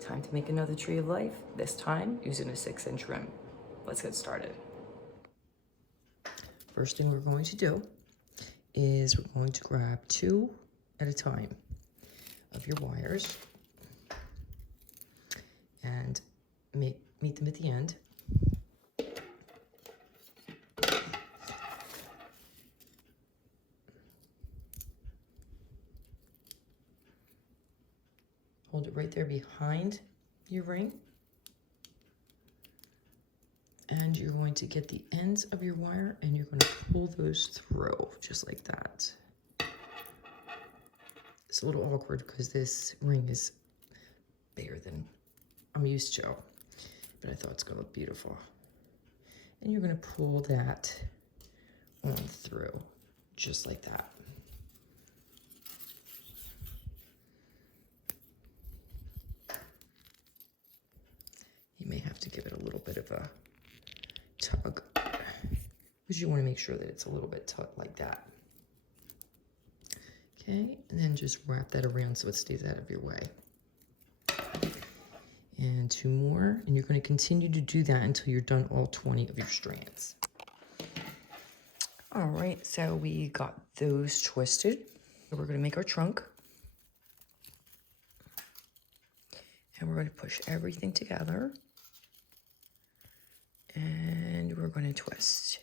Time to make another tree of life, this time using a 6-inch rim. Let's get started. First thing we're going to do is we're going to grab 2 at a time of your wires and meet them at the end. Hold it right there behind your ring. And you're going to get the ends of your wire and you're going to pull those through, just like that. It's a little awkward because this ring is bigger than I'm used to, but I thought it's going to look beautiful. And you're going to pull that on through, just like that. You may have to give it a little bit of a tug because you want to make sure that it's a little bit taut like that. Okay, and then just wrap that around so it stays out of your way. And 2 more, and you're going to continue to do that until you're done all 20 of your strands. All right, so we got those twisted. So we're going to make our trunk. And we're going to push everything together. And we're going to twist.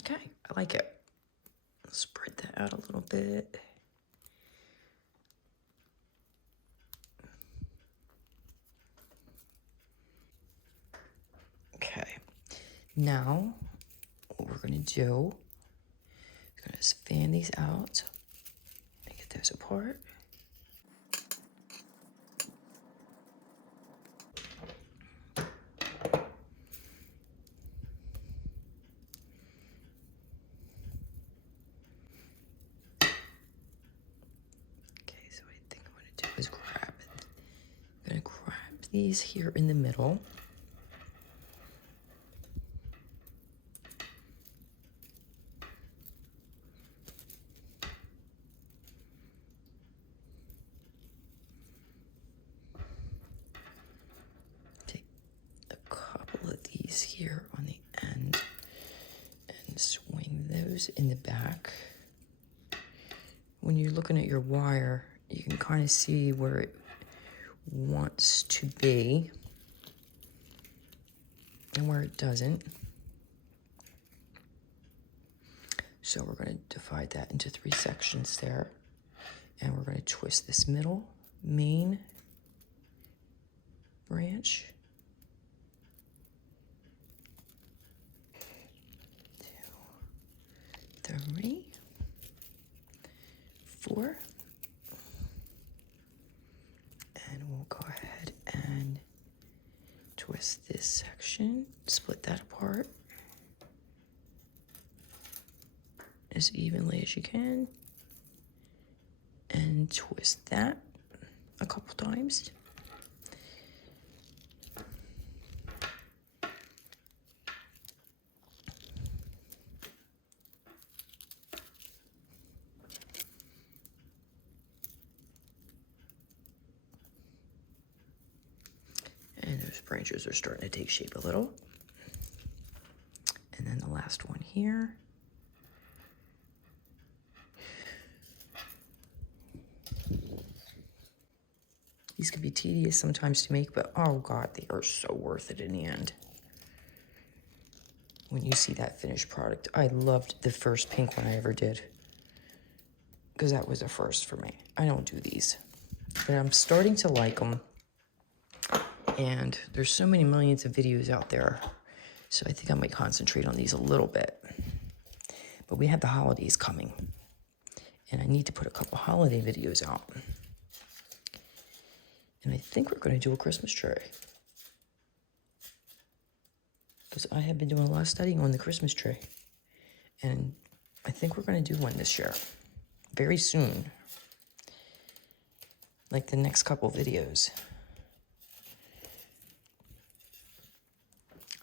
Okay, I like it. Spread that out a little bit. Okay, now what we're going to do is going to fan these out and get those apart. Is grab it. I'm going to grab these here in the middle. Take a couple of these here on the end and swing those in the back. When you're looking at your wire, you can kind of see where it wants to be and where it doesn't. So we're going to divide that into 3 sections there. And we're going to twist this middle main branch. 2, 3, 4. And we'll go ahead and twist this section, split that apart as evenly as you can, and twist that a couple times. And those branches are starting to take shape a little. And then the last one here. These can be tedious sometimes to make, but oh God, they are so worth it in the end. When you see that finished product, I loved the first pink one I ever did, because that was a first for me. I don't do these, but I'm starting to like them. And there's so many millions of videos out there, so I think I might concentrate on these a little bit. But we have the holidays coming, and I need to put a couple holiday videos out. And I think we're going to do a Christmas tree, because I have been doing a lot of studying on the Christmas tree, and I think we're going to do one this year. very soon. Like the next couple videos.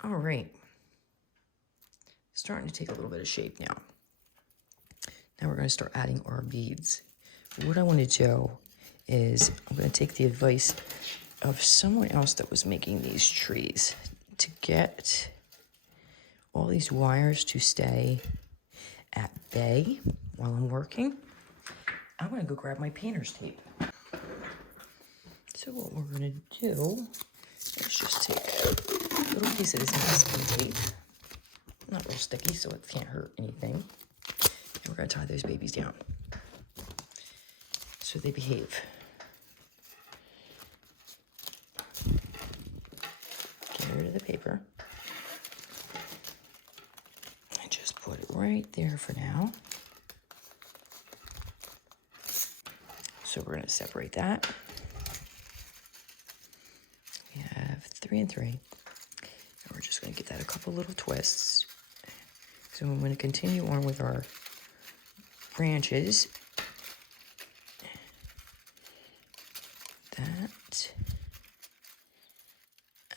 All right. Starting to take a little bit of shape now. Now we're going to start adding our beads. What I want to do is I'm going to take the advice of someone else that was making these trees to get all these wires to stay at bay while I'm working. I'm going to go grab my painter's tape. So what we're going to do is just take a little piece of this masking tape. Not real sticky, so it can't hurt anything. And we're going to tie those babies down so they behave. Get rid of the paper. And just put it right there for now. So we're going to separate that. We have 3 and 3. And we're just going to give that a couple little twists. So I'm going to continue on with our branches. That.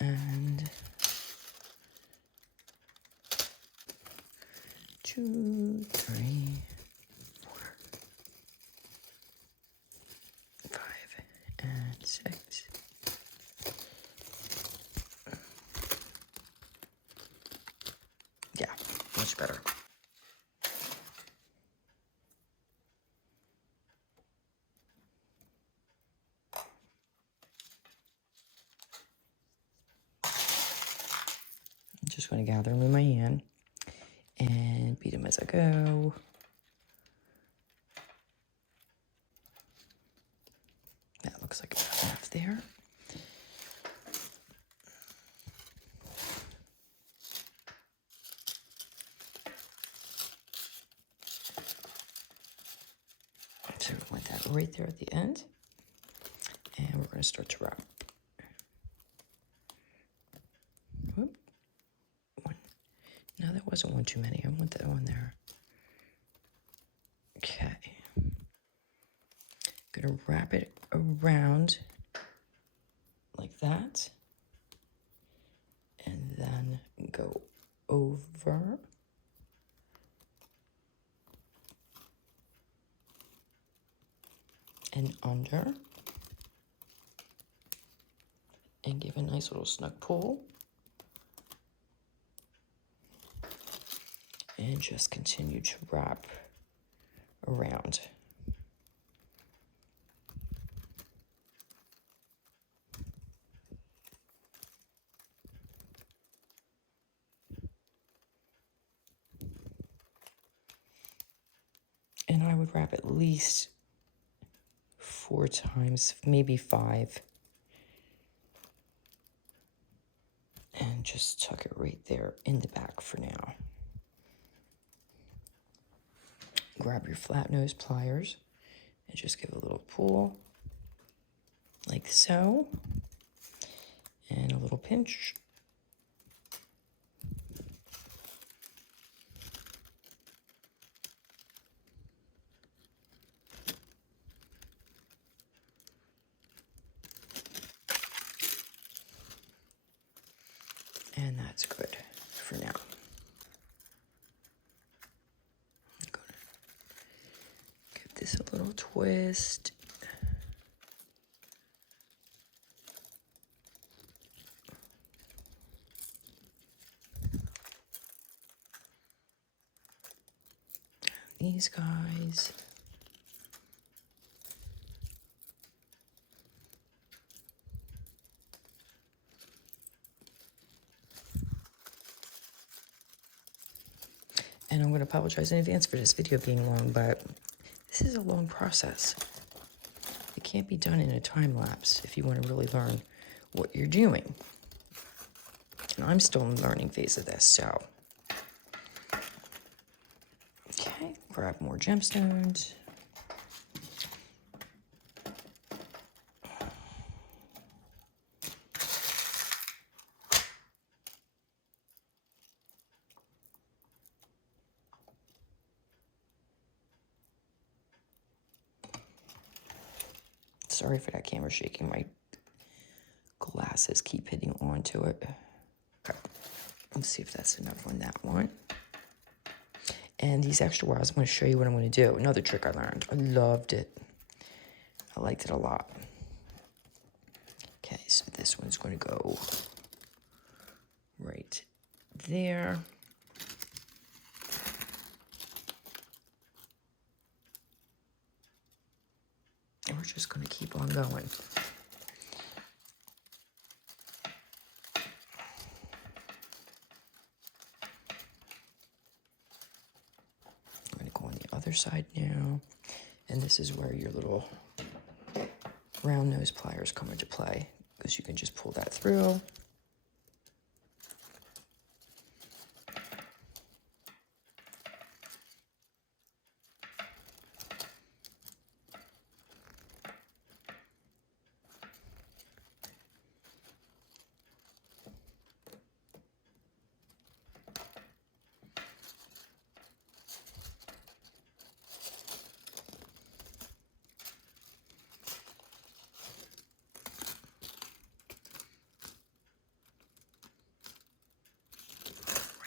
And 2, 3, 4, 5, and 6. Yeah, much better. I'm just going to gather them in my hand and beat them as I go. That looks like about enough there. So we want that right there at the end. And we're going to start to wrap. Whoop. One. No, that wasn't one too many. I want that one there. Okay. Going to wrap it around like that. And then go over. And under. And give a nice little snug pull. And just continue to wrap around. And I would wrap at least 4 times, maybe 5. And just tuck it right there in the back for now. Grab your flat nose pliers and just give a little pull like so. And a little pinch. And that's good for now. I'm going to give this a little twist. These guys. And I'm going to apologize in advance for this video being long, but this is a long process. It can't be done in a time lapse if you want to really learn what you're doing. And I'm still in the learning phase of this, so. Okay, grab more gemstones. Sorry for that camera shaking. My glasses keep hitting onto it. Okay, let's see if that's enough on that one. And these extra wires, I'm going to show you what I'm going to do. Another trick I learned. I loved it. I liked it a lot. Okay, so this one's going to go right there. And we're just going to keep on going. I'm going to go on the other side now. And this is where your little round nose pliers come into play, because you can just pull that through.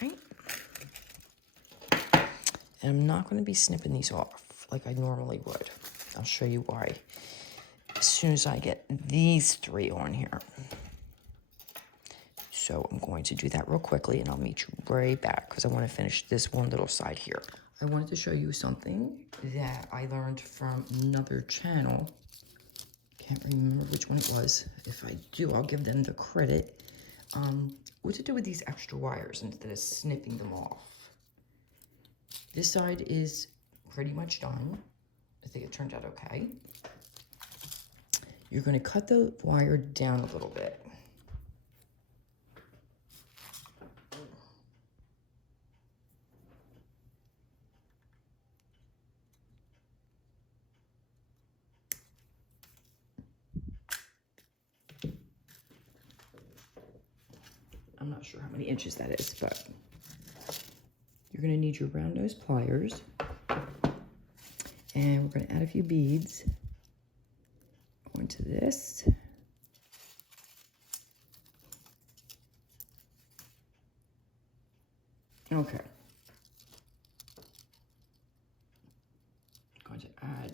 Right? And I'm not going to be snipping these off like I normally would. I'll show you why as soon as I get these three on here. So I'm going to do that real quickly, and I'll meet you right back because I want to finish this one little side here. I wanted to show you something that I learned from another channel. Can't remember which one it was. If I do, I'll give them the credit. What to do with these extra wires instead of snipping them off. This side is pretty much done. I think it turned out okay. You're going to cut the wire down a little bit. I'm not sure how many inches that is, but you're going to need your round nose pliers. And we're going to add a few beads onto this. Okay. I'm going to add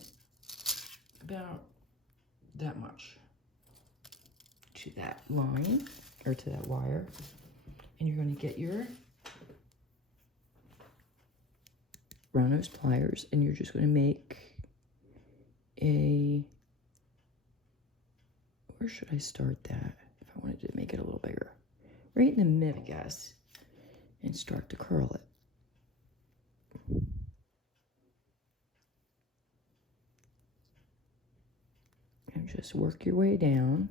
about that much to that line, or to that wire. And you're going to get your round nose pliers, and you're just going to make a, where should I start that if I wanted to make it a little bigger? Right in the middle, I guess, and start to curl it. And just work your way down.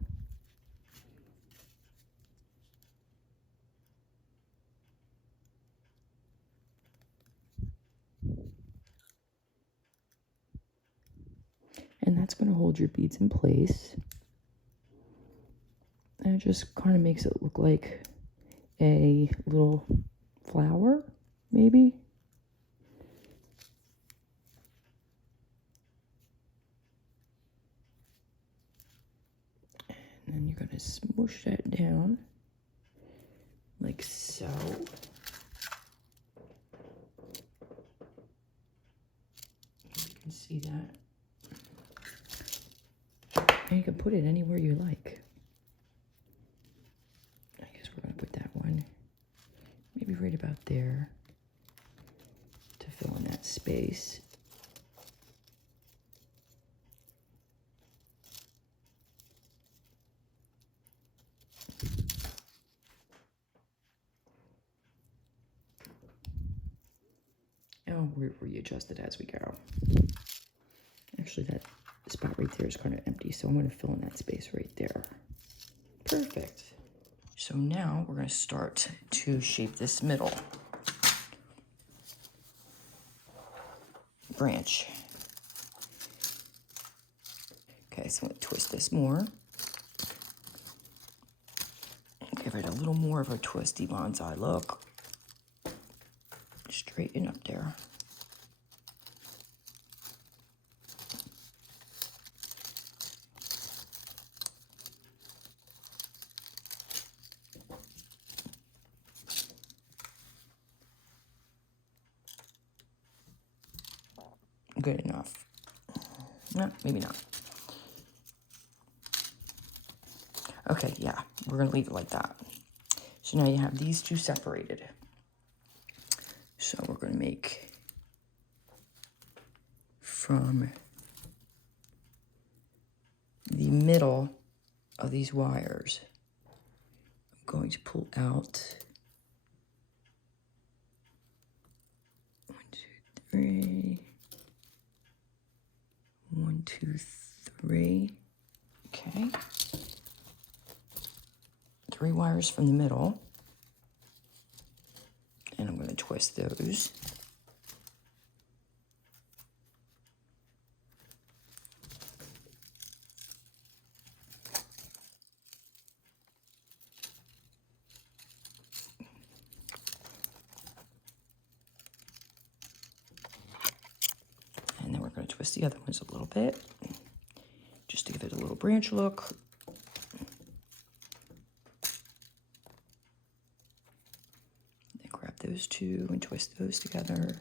And that's going to hold your beads in place. And it just kind of makes it look like a little flower, maybe. And then you're going to smoosh that down like so. You can see that. And you can put it anywhere you like. I guess we're going to put that one maybe right about there to fill in that space. And we'll readjust it as we go. Actually, that spot right there is kind of empty, so I'm going to fill in that space right there. Perfect. So now we're going to start to shape this middle branch. Okay, so I'm going to twist this more. Give it a little more of a twisty bonsai look. Straighten up there. good enough. No, maybe not. Okay, yeah, we're gonna leave it like that. So now you have these two separated. So we're gonna make from the middle of these wires, I'm going to pull out 1, 2, 3. 1, 2, 3. Okay. 3 wires from the middle. And I'm going to twist those. And then we're going to twist the other ones a little bit, just to give it a little branch look. Then grab those two and twist those together.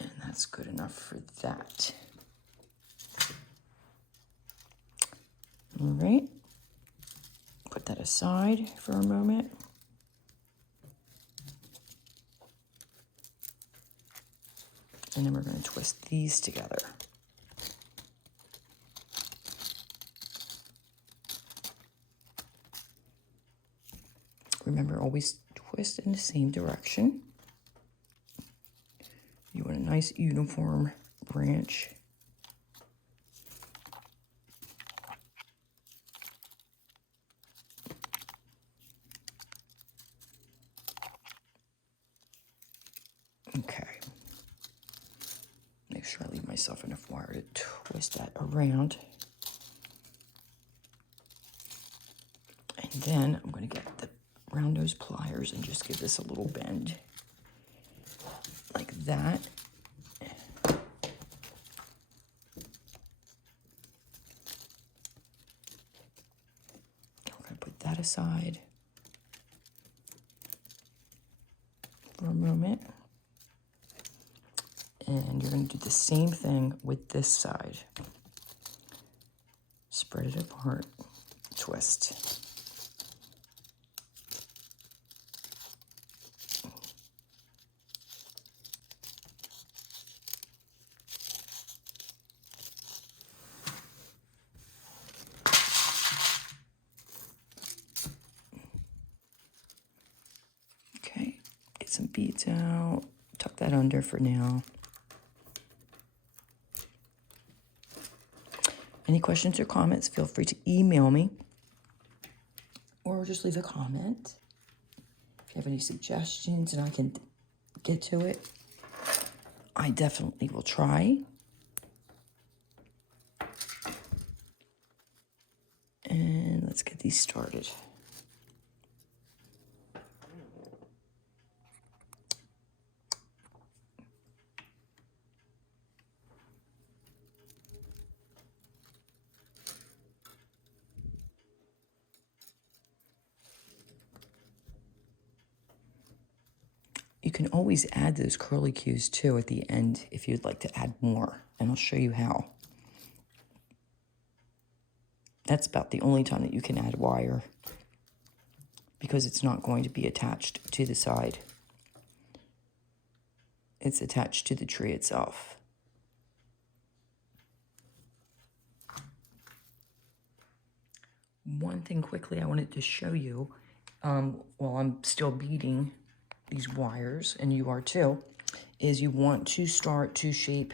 And that's good enough for that. All right, put that aside for a moment. And then we're going to twist these together. Remember, always twist in the same direction. You want a nice uniform branch. Okay. Make sure I leave myself enough wire to twist that around. And then I'm going to get the round nose pliers and just give this a little bend. Like that. I'm going to put that aside for a moment. And you're going to do the same thing with this side. Spread it apart, twist. Okay, get some beads out, tuck that under for now. Any questions or comments, feel free to email me or just leave a comment. If you have any suggestions and I can get to it, I definitely will try. And let's get these started. You can always add those curly cues too at the end if you'd like to add more, and I'll show you how. That's about the only time that you can add wire because it's not going to be attached to the side. It's attached to the tree itself. One thing quickly I wanted to show you while I'm still beading these wires, and you are too, is you want to start to shape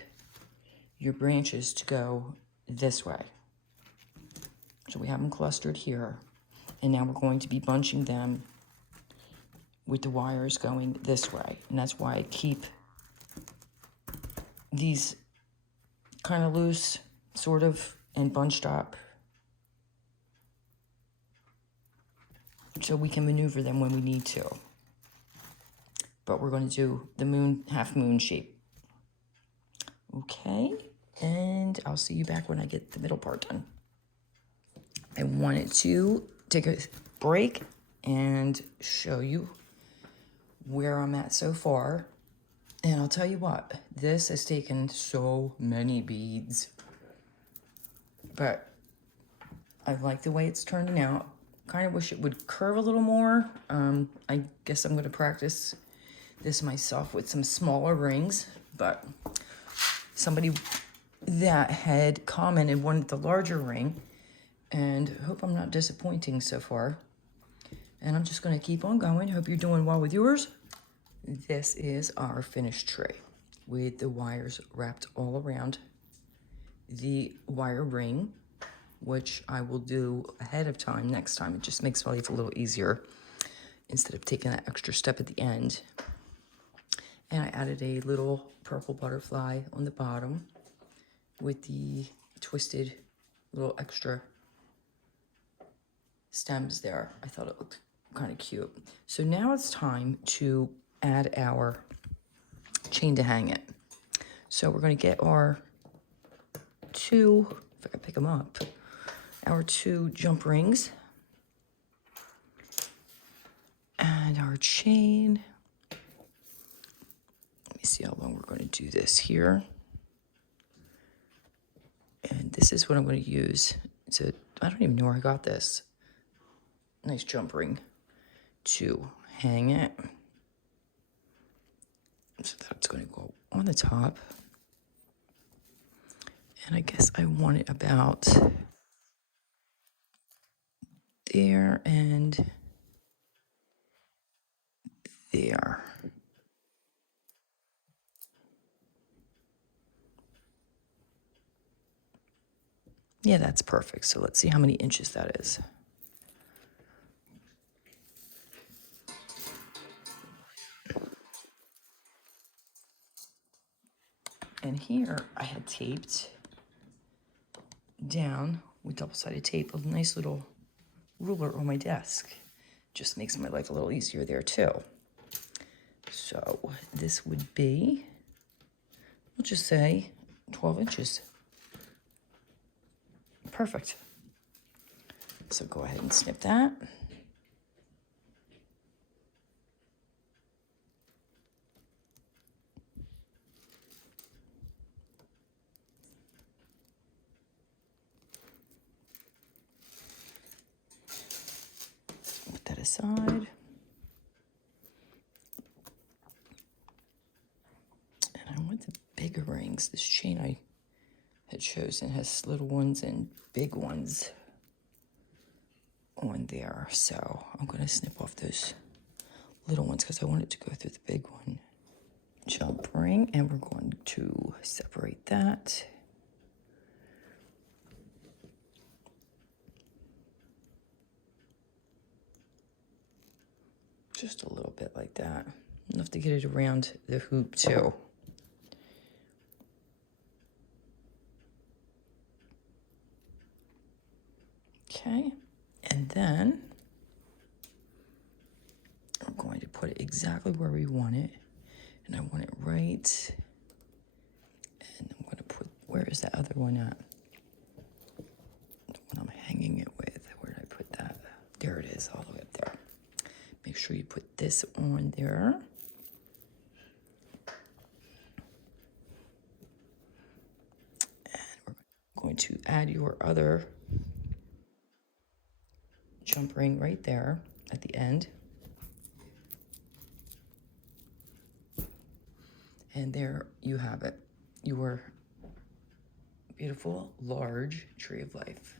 your branches to go this way. So we have them clustered here, and now we're going to be bunching them with the wires going this way, and that's why I keep these kind of loose, sort of, and bunched up, so we can maneuver them when we need to. But we're going to do the moon, half moon shape Okay, and I'll see you back when I get the middle part done. I wanted to take a break and show you where I'm at so far. And I'll tell you what, this has taken so many beads, but I like the way it's turning out. Kind of wish it would curve a little more. I guess I'm going to practice this myself with some smaller rings, but somebody that had commented wanted the larger ring, and hope I'm not disappointing so far. And I'm just going to keep on going. Hope you're doing well with yours. This is our finished tray with the wires wrapped all around the wire ring, which I will do ahead of time next time. It just makes my life a little easier instead of taking that extra step at the end. And I added a little purple butterfly on the bottom with the twisted little extra stems there. I thought it looked kind of cute. So now it's time to add our chain to hang it. So we're going to get our two, if I can pick them up, our two jump rings and our chain. Let me see how long we're going to do this here. And this is what I'm going to use. I don't even know where I got this. Nice jump ring to hang it. So that's going to go on the top. And I guess I want it about there and there. Yeah, that's perfect. So let's see how many inches that is. And here I had taped down with double-sided tape a nice little ruler on my desk. Just makes my life a little easier there too. So this would be, we'll just say 12 inches. Perfect. So go ahead and snip that. Put that aside. And I want the bigger rings. This chain I had chosen has little ones and big ones on there. So I'm going to snip off those little ones because I want it to go through the big one. Jump ring, and we're going to separate that. Just a little bit like that. Enough to get it around the hoop too. Okay, and then I'm going to put it exactly where we want it. And I want it right, and I'm going to put, where is that other one at? The one I'm hanging it with, where did I put that? There it is, all the way up there. Make sure you put this on there. And we're going to add your other jump ring right there at the end. And there you have it, your beautiful, large tree of life.